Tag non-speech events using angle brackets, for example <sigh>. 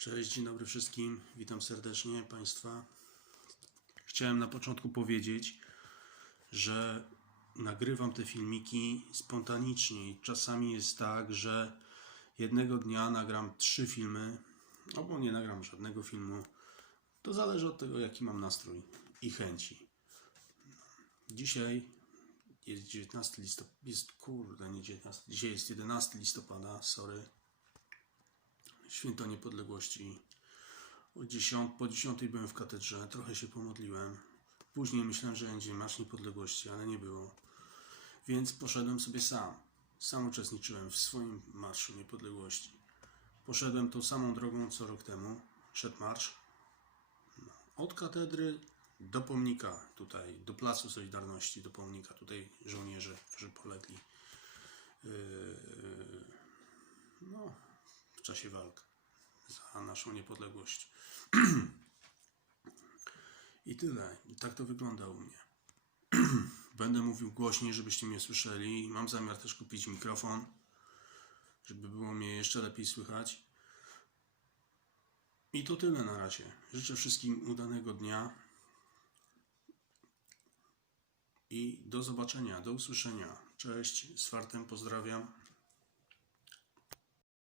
Cześć, dzień dobry wszystkim. Witam serdecznie Państwa. Chciałem na początku powiedzieć, że nagrywam te filmiki spontanicznie. Czasami jest tak, że jednego dnia nagram trzy filmy, albo nie nagram żadnego filmu. To zależy od tego, jaki mam nastrój i chęci. Dzisiaj jest 19 listopada. Jest kurde, nie 19. Dzisiaj jest 11 listopada, sorry. Święto Niepodległości. O 10, po 10 byłem w katedrze, trochę się pomodliłem. Później myślałem, że będzie Marsz Niepodległości, ale nie było. Więc poszedłem sobie sam. Sam uczestniczyłem w swoim Marszu Niepodległości. Poszedłem tą samą drogą co rok temu. Szedł marsz. Od katedry do pomnika tutaj, do Placu Solidarności, do pomnika tutaj żołnierze, którzy polegli. Czasie walk za naszą niepodległość. <clears throat> I tyle. I tak to wygląda u mnie. <clears throat> Będę mówił głośniej, żebyście mnie słyszeli. Mam zamiar też kupić mikrofon, żeby było mnie jeszcze lepiej słychać. I to tyle na razie. Życzę wszystkim udanego dnia. I do zobaczenia, do usłyszenia. Cześć, z fartem pozdrawiam.